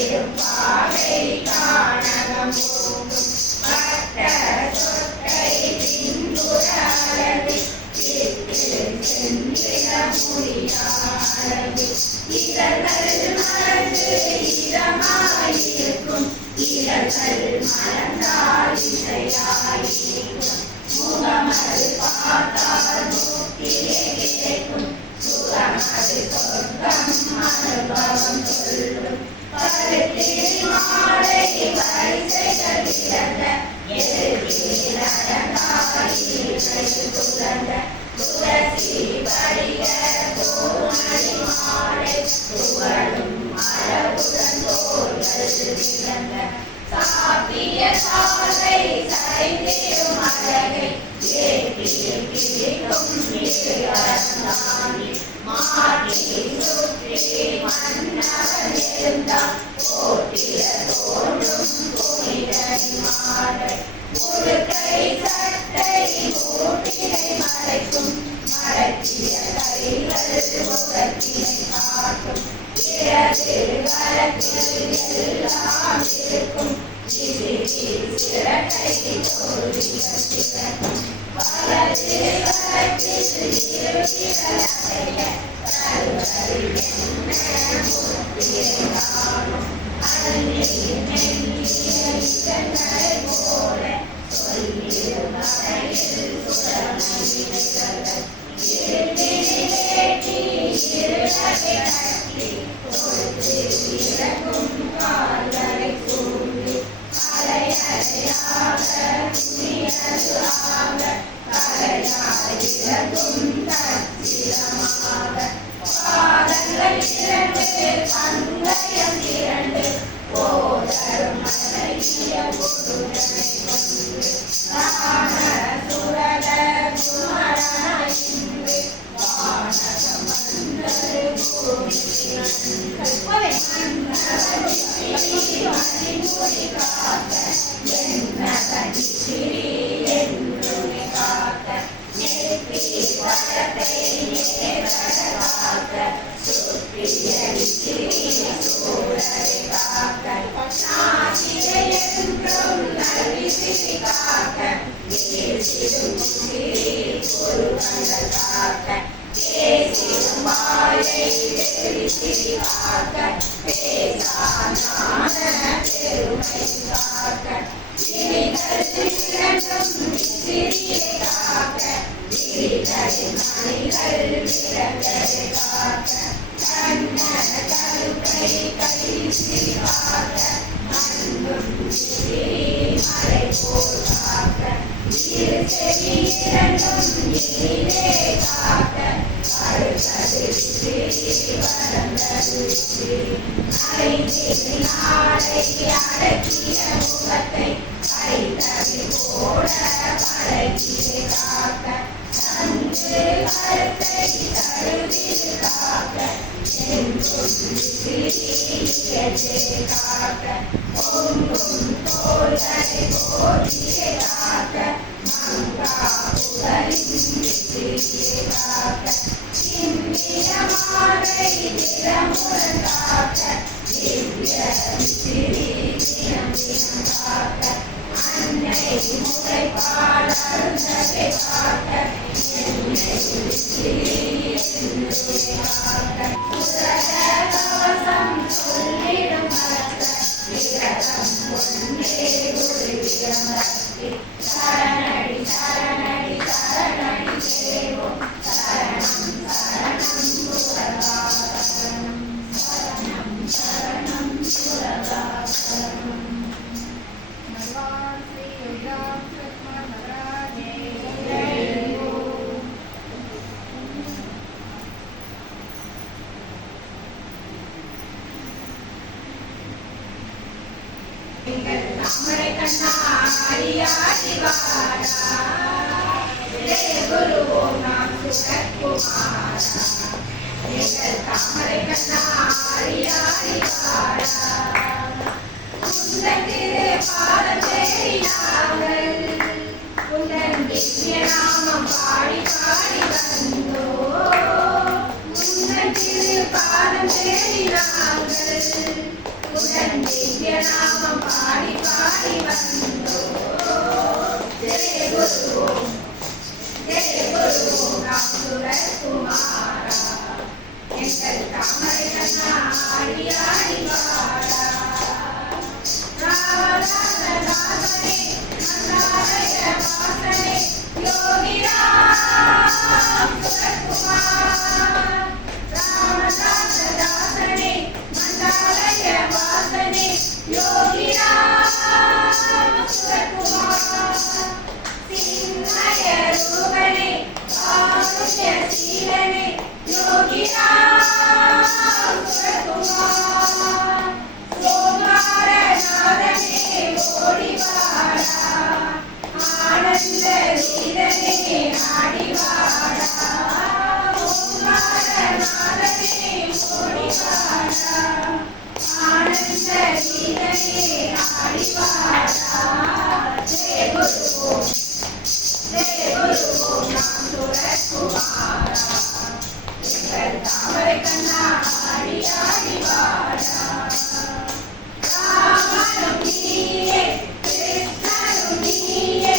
திருப்பாவை காணகம் வட்ட சொற்கை பின்புற அழகு சென்றிட முடியாது இதழ்கள் மலர்ந்து இதமாயிருக்கும் இதழ்கள் மலர்ந்தால் இசையாயிருக்கும் முகமது பார்த்தால் முக்தியே கிடைக்கும் சுகமது சொர்க்கம் அனுபவம் சொல்லும் பருத்திரி மாலை வரிசைகள் இறந்த எதிர்கீழ் துறந்த துளசி படிக தோமணி மாலை துவளும் அளவுடன் தோள்கள் திறந்த சாப்பிய சாலை சரிந்திடும் அழகை ஏற்றியிருக்கும் மாற்றி சுற்றி மன்னவன் இருந்தால் போட்டிய தோன்றும் புனிதனி மாலை முழுக்கை சட்டை மூட்டினை மறைக்கும் மறைச்சிய கைகள் முகத்தினை காட்டும் இடது கரத்தில் எல்லாம் இருக்கும் சிறகை தோழிகள் திறக்கும் வலது கரத்தில் இருவிரலைய கருவறில் என்ன முத்திரை காணும் அன்னையின் மெல்லிய இதழ்களை போல சொல்லிடும் வரையில் சுடமணிகள் இருட்டினிலேட்டி இருளை கட்டி கொடுத்து இறக்கும் கால்களை சூழ்ந்து அலையலையாக துணியலாக கரையாயிரக்கும் தச்சிலமாக பாதங்கள் இரண்டு பந்தயம் இரண்டு போதரும் அழகிய பொருளை கொண்டு ராண சுரத குமரனின்று வானகம் வந்தது பூமிகள் மணிமுடி காக்க என்ன கடிசிறி என்று காக்க நெற்றி படத்தை நேரடாக்க சுற்றியடி சூழலை காக்க நாசிரை என்றும் நல்விசிறி காக்க வீழ்ச்சிடும் பொருள்கள் காக்க பேசிடும் வாயை வெறிசிறி காக்க பேசான பெருமை காக்க விழிகள் இரண்டும் சிறியை காக்க விழிகளின் மணிகள் விரல்களை காக்க கண்ணன கருப்பை கழிசி காக்க மண்ணும் சிறி மலை போல் காக்க இரு செவி இரண்டும் இனிலே காக்க அழுத்தது சிறி வளர்ந்தது சிறி ஐந்தில் நாளை அடக்கிய முகத்தை கைதறி போட பழகிய காக்க தந்து கருத்தை தருவில் காக்க என்றும் சிறிய காக்க பொங்கும் தோள்களை போதிய காக்க மங்கா புகழின் சிறிய காக்க இந்தியமாலை திறமுடன் காக்க திவ்ய சிறி தினம் தினம் காக்க அன்னை முறைப்பாளர்ந்ததை காக்க என்னை சிறி என்று காக்க புரட கவசம் சொல்லிடும் மரத்த விரதம் ஒன்றே ஒரு விரமத்தி சரணடி சரணடி சரணடி சேவோம் சரணம் சரணம் முருகா சரணம் சரணம் சரணம் முருகா சரணம் நம்மை கண்ணாடியாடி வாரா குருவோம் நாம் சுகக்குமாரா எங்கள் தாமரை கண்ணாடியாடி வாரா உந்தன் திரு பாதம் தேடினார்கள் உந்தன் திவ்ய நாமம் பாடி பாடி வந்தோ உந்தன் திரு பாதம் தேடினார்கள் உந்தன் நாமம் பாடி பாடி வந்தோம். ஜெய குரு ராம் சுரத்குமாரா, எங்கள் தாமரை கண்ணா ஆடி ஆடி வாடா. ராமதாசனே மந்தாலய வாசனே யோகி ராம் சுரத்குமார். ராமதாசனே மந்தாலய வாசனே யோகி ராம் சுரத்குமார். சின்மய ரூபனே காருண்ய சீலனே யோகி ராம் சுரத்குமார். சோமாரநாதனே ஓடி வாடா, ஆனந்த வீரனே ஆடி வாடா. ஓங்காரநாதனே ஓடி வாடா, ஆனந்த வீரனே ஆடி வாடா. ஜெய குரு ராம் சுரத்குமாரா, எங்கள் தாமரை கண்ணா ஆடி ஆடி வாடா. ராமனும் நீயே கிருஷ்ணனும் நீயே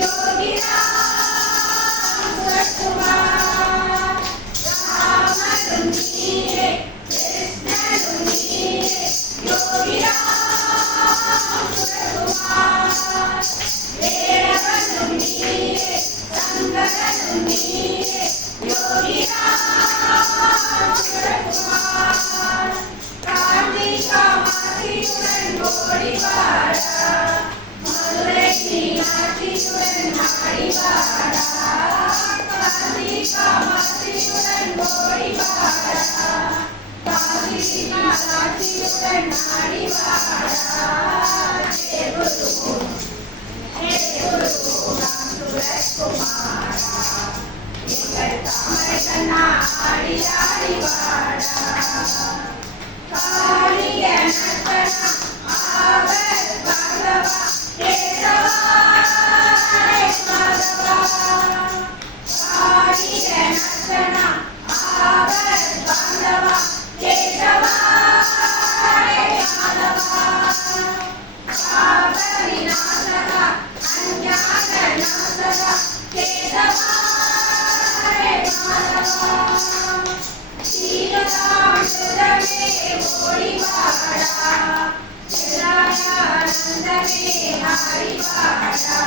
யோகி ராம் சுரத்குமார். ராமனும் நீயே கிருஷ்ணனும் நீயே யோகி ராம் சுரத்குமார். தேவனும் நீயே சங்கரனும் நீயே யோகி ராம் சுரத்குமார். கார்த்திகாமாதியுடன் ஓடி வாடா, மதுரை மீனாட்சியுடன் ஆடி வாடா. கார்த்திகாமாதியுடன் ஓடி வாடா, காசி மீனாட்சியுடன் ஆடி வாடா. ஜெய குரு ராம் சுரத்குமாரா, எங்கள் தாமரை கண்ணா ஆடி ஆடி வாடா. காளிய நர்த்தனா ஆவர் பாகவா கேசவா ஹரே மாதவா. காளிய நர்த்தனா ஆவர் பாகவா கேசவா ஹரே மாதவா. பாவ விநாசகா அஞ்ஞான நாசகா கேசவா ஹரே மாதவா. ஸ்ரீராமசுதமே ஓடி வாடா, ஜெயானந்தமே ஆடி வாடா.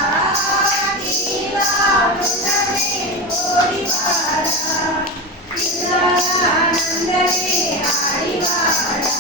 ஸ்ரீராமசுதமே ஓடி வாடா, ஜெயானந்தமே ஆடி வாடா.